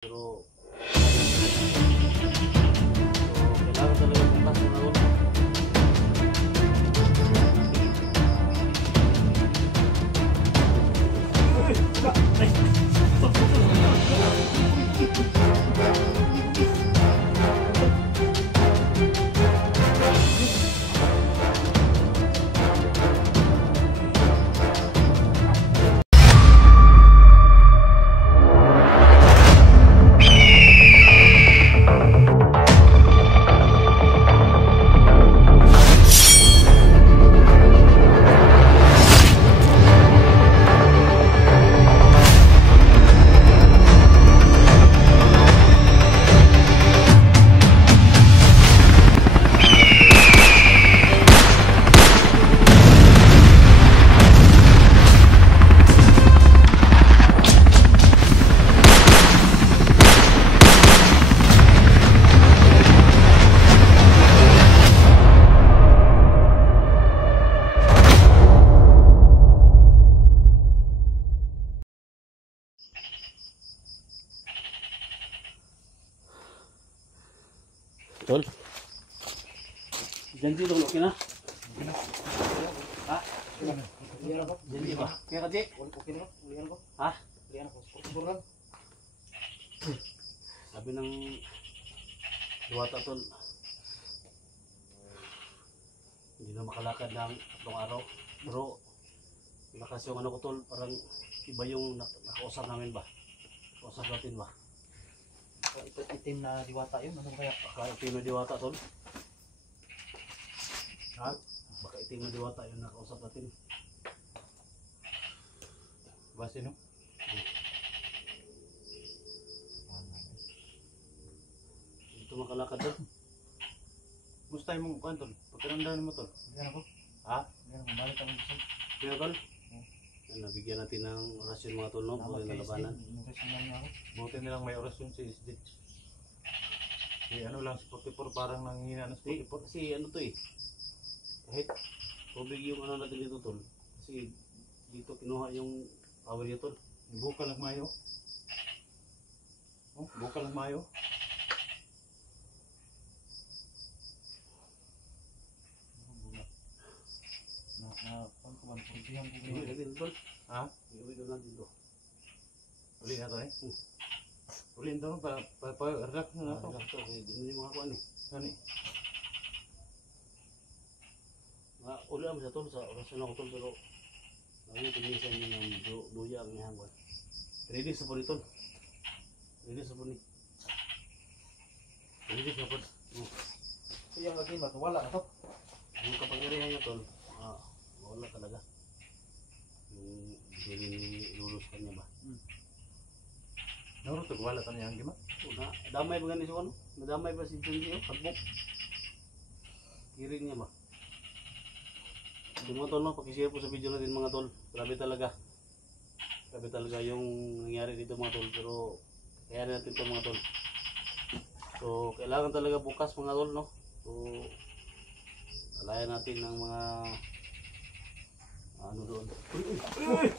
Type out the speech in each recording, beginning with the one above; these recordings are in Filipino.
Pero kailangan talaga bukas na naman. Tol. Janji dong, oke na? Ha? Janji ba? Kaya kasi? Okay na, ulihan ko. Ha? Ulihan ko. Pagkabur lang. Sabi ng Diwata, Tol, hindi na makalakad ng 3 araw. Pero lakas yung ano ko, Tol, parang iba yung nakausap namin ba? Nakausap natin ba? Itim na Diwata yun. Ano kaya? Baka itim na Diwata, Tol. Ha? Baka itim na Diwata yung nakausap natin. Base no? Ito makalakad, Tol. Gusto mong kuhan, Tol. Pagkaramdaman mo, Tol. Ulihan ako. Ha? Ulihan ako. Balik ako gusto. Kaya, Tol? Nabigyan natin ng orasyon mga Tol, no? Buhay na labanan. Buti nilang may orasyon si SD. Ano lang, si 44 parang nanghihina na si 44. Kasi ano to eh, kahit tubig yung ano natin dito, Tol. Kasi dito kinuha yung power niya, Tol. Buka lang mayo. Oh, buka lang mayo. Ano ko ba? Pagkihan ko Iwi natin, Tol. Ha? Iwi doon natin dito. Uli na to eh. Uli na to para-relax na to. Relax to, kasi di mo yung mga kuhan eh. Gani. Uli naman sa, Tol, sa orasyon ako, Tol, pero ngayon tinisan niyo ng duya ang niyang kuhan. Ready sa po ni, Tol. Ready sa po ni. Ready sa po. So yung lagi wala na to. Yung kapangyarihan niya, Tol, wala talaga. Yung dilulus ka niya ba? Nauro to wala ta niya ang gima. Damay ba ganito ano? Nadamay ba si Junji o? Hagbok. Kiring niya ba? Yung mga Tol, no? Pakishare po sa video natin mga Tol. Grabe talaga. Grabe talaga yung nangyari dito mga Tol. Pero kaya natin ito mga Tol. So kailangan talaga bukas mga Tol, no? So alayan natin ng mga ano doon.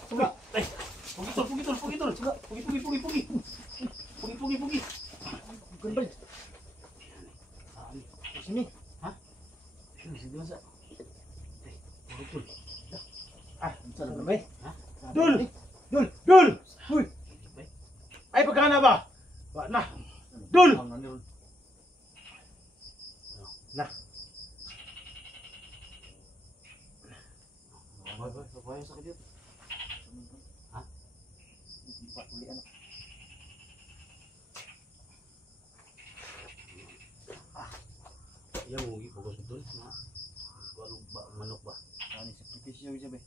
Suga! Ay! Pugi Tol! Suga! Pugi! Ganda. Sini. Ha? Sige masa. Pugi Tol. Ah, saan na ba? Ha? Dul! Uy! Ay pagkana ba? Ba na. Dul! Na. Bapak sakit dito. Ha? Pak uli ano. Iya mo fokus betul na. Ano ba manok ba? Ano sakripisyo siya ba?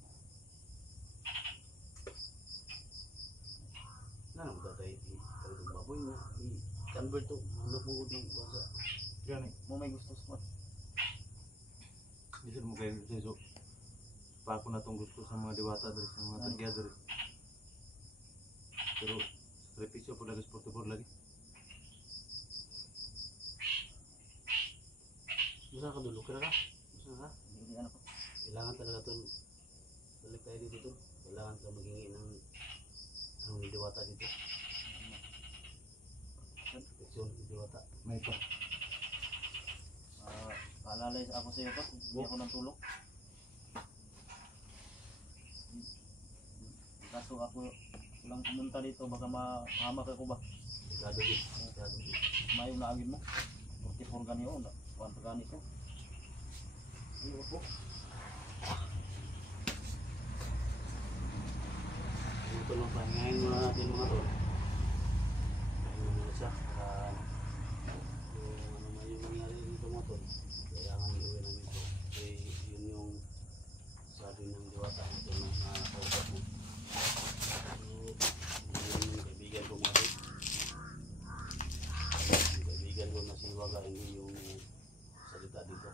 Na nang tatay kalau baboy na i-convert to manok mo din basa. Gani, mo may gusto sa Bisa mo kayo so pa ako na tong gusto sa mga Diwata diri sa mga tagya diri. Pero sakripisyo po lagi sportable lagi. Bisa ka dulu kira ka? Bisa ka? Hindi ano ko. Kailangan talaga Tol. Balik tayo dito, Tol. Kailangan ka maghingi ng Diwata dito. proteksyon ng diwata. May pa. Paalalay ako sa iyo pa, hindi ako ng tulong. Kaso ako lang pumunta dito, baka mahamak ako ba? Delikado din. Delikado din. Mayong naagin mo. 44 ganyo, kuwanta gani ko. Ano ako? Ito lang pa. Ngayon muna natin mga tol. Ngayon muna siya. Kung ano man yung mangyari dito mga tol, kailangan iuwi namin ito. Kasi yun yung sabi ng diwata ito na nakausap mo. So, yun yung kaibigan ko mga tol. Yung kaibigan ko na si Waga, hindi yung salita dito.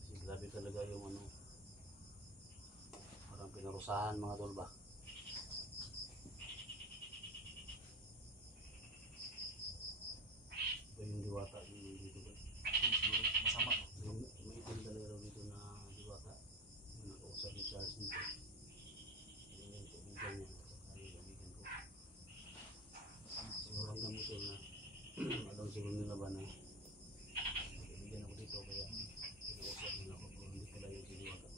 Kasi grabe talaga yung ano, parang pinarusahan mga tol ba. Ito yung diwata yung dito ba. Masama. May itim talaga raw dito na diwata. Yung nakausap ni Charles dito. Yung kaibigan niya. Saka yung kaibigan ko. Siguro hanggang mo tol na alam siguro nila ba na kaibigan ako dito kaya pinausap nila ako pero hindi pala yung si diwata.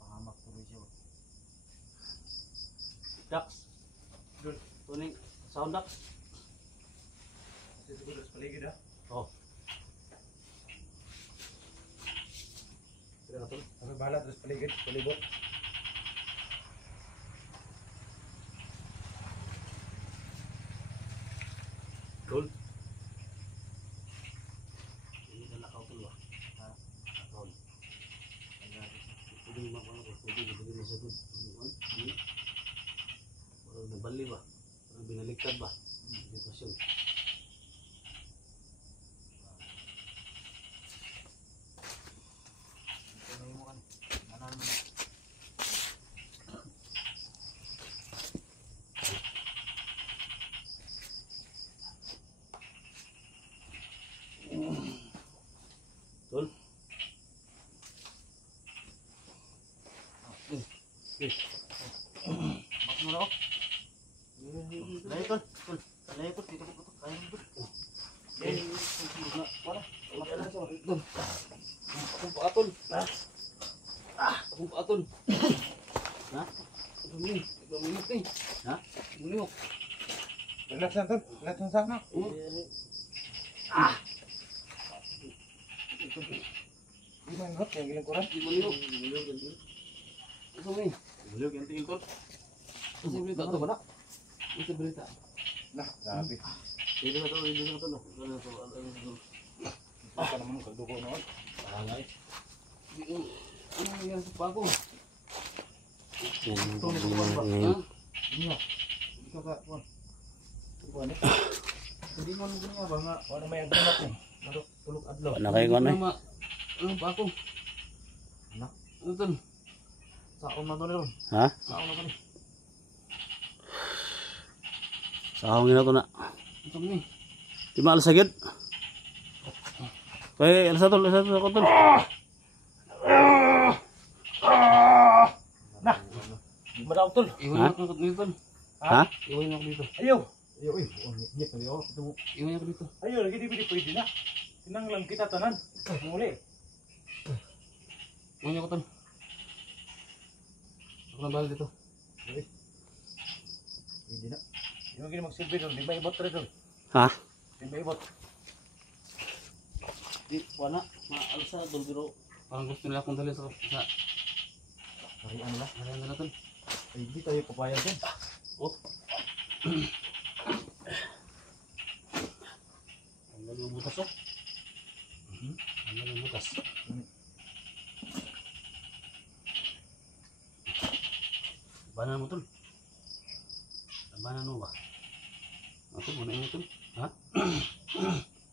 Pahamak tuloy siya. Dax! Tuning sound Dax! Dito ko sa paligid ha. Oh. Kaya na tol. Kami bahala sa paligid, palibot. Tol. Ini kan lakaw tol ba? Ha? Lakaw. Pwede mo makakala ko. Pwede mo masagot. Ano? Parang nabali ba? Parang binaliktad ba? Sitwasyon. Ito na yung mukha. Ano naman? Tol. Bak mo na ako. Layo tol. Tol. Layo tol. Dito ko. Kaya mo tol. Wala. Wala na siya. Tol. Akong paatol. Akong paatol. Ha? Ito mo eh. Ha? Mulihok. Relax lang tol. Relax lang sana. Di man rot yang gilang kurang. Mulihok. Ito mo eh. Bulog yung tingin tol. Kasi berita ito ba na? Ito berita. Nah, grabe. Dito na tol. Dito na tol. Ano to? Ano? Baka naman kagdugo noon. Parangay. Ano nangyari sa pako? Ito na kuwan ba? Ha? Iya. Ito ka, kuwan. Kuwan eh. Hindi mo nung ganyan ba nga? Wala may agulak eh. Tulog adlaw. Na kayo ko na eh. Ano pa ako? Anak. Ano tol? Saon na to rin. Ha? Saon na to rin. Sahong na to na. Ito mo eh. Di maalasagid. Kaya alasa tol. Alasa tol ako tol. Nah. Di ba daw tol? Iwan ako dito tol. Ha? Iwan ako dito. Ayaw. Ayaw eh. Iya kali oh. Ito mo. Iwan ako dito. Ayaw lagi di pwede na. Tinang lang kita tanan. Muli. Iwan ako tol. Ako na bahal dito. Hindi na. Yung gini magsilbi doon, di ba ibot rin doon? Ha? Di ba ibot? Di wala. Maalasa tol pero Parang gusto nila akong dalhin sa Harian nila. harian nila tol. Ay, hindi tayo papayag din. oh. Tanggal yung butas oh. Tanggal yung butas. Banan mo tol. Banan mo ba? Ako muna yun tol. Ha?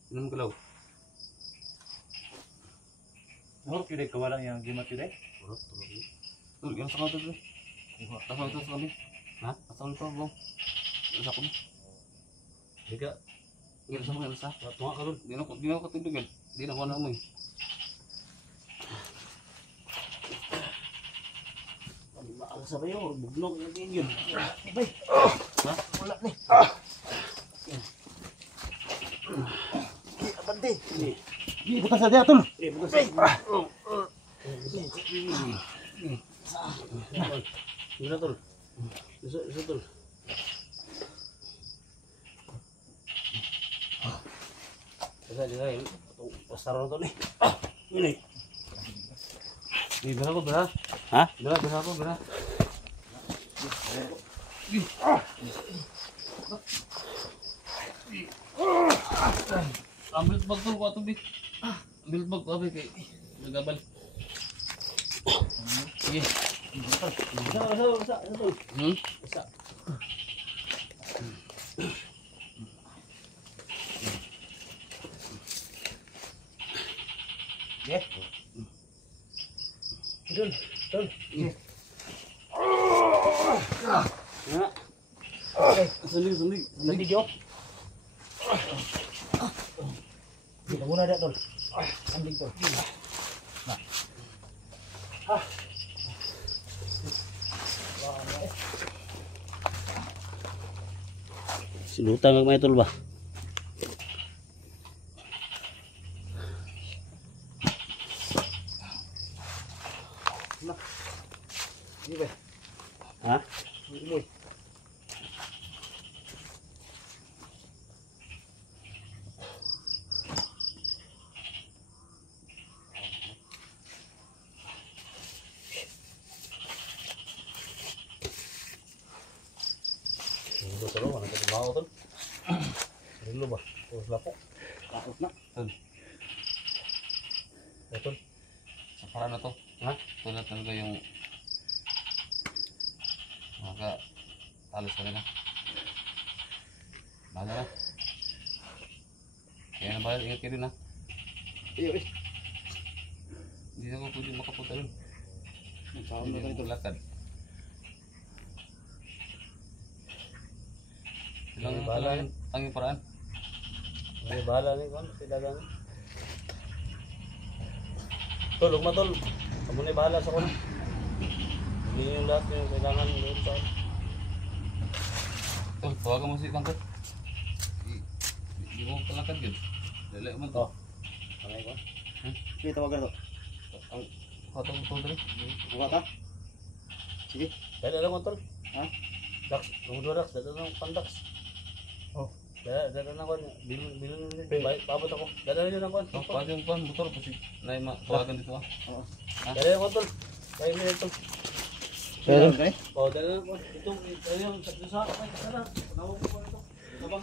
Inom ko law. Nahurap yun eh, kawalang yung gimat yun eh. Purot, tulog yun. Tol, yan sa kato tol. Asal ito sa kami. Ha? Asal ito bang. Isa ko. Higa. Yan sa mga isa. Tunga ka tol. Di na ako katulugan. Di na ako na mo eh. sabay yun, bugnog lagi yun. Bay. Ha? Wala ni. Abante. Ini, Bukan saja tol. bukan sa. Gila tol. Bisa tol. Bisa ini. Pasar tol nih. Ini. Ini berapa berapa? Hah? Berapa berapa? Ambil bag tol ko tubig. Ambil bag ko kay nagabal. Sige. Bisa. Bisa. Ya. Tol. Ya. Sendiri. Nanti jawab. Kita muna ada tol. Anding tol. Nah. Silutang ang may tol ba? Ini ba? Ha? Ini. Ito tol, ano ka trabaho tol? Sarilo ba? Puro lapok. Takot na. Tol. Sa para na to. Ha? Ito na talaga yung mga talos ka na. Bahala na. Kaya na ba, ingat kayo din ha. Iyo eh. Hindi na ako pwede makapunta rin. Saan na Hindi ganito? ako lakad. Ilang Bahala lang ang paraan. May bahala ni kon, si dagan. Tol, ugma tol. Amo ni bahala sa kuno. Hindi yung lahat yung kailangan doon sa. Tol, tawagan mo si Bangkot. Hindi mo kalakad yun. Lalay mo to. Oh. Ano ko? Sige, tawagan to. Ang hatang mo to dali. Buka ta? Sige. Dala lang tol. Ha? Dax, dala lang pandax. Oh. Dala na kon, bilon ni babot ako. Dala niyo na kon. So, pwede yung pan motor kasi na tawagan dito ah. Oo. Dala ko tol. Kaya ni tol. Pero okay. Oh, dala ko. Ito, yung sa ay dala. Nawag ko ito. Ito ba?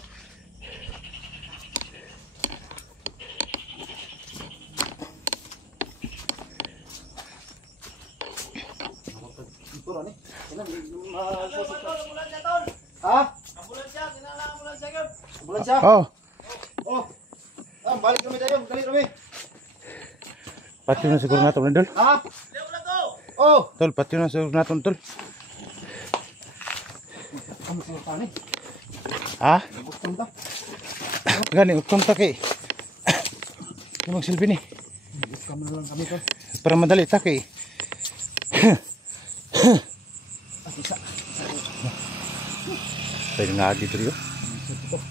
Ito na ni. Ina Ha? Ambulansya. Oh, Oh. Balik kami tayo. Dali kami. pati na siguro natin tol. Ha? Oh. Tol, pati na siguro natin tol. Kamu sing tani. Ha? Bukton ta. Gani, uktom ta kay. Yung magsilbi ni. Kamu na lang kami to. Para madali ta kay. Isa. Tayo nga dito rin. Ito.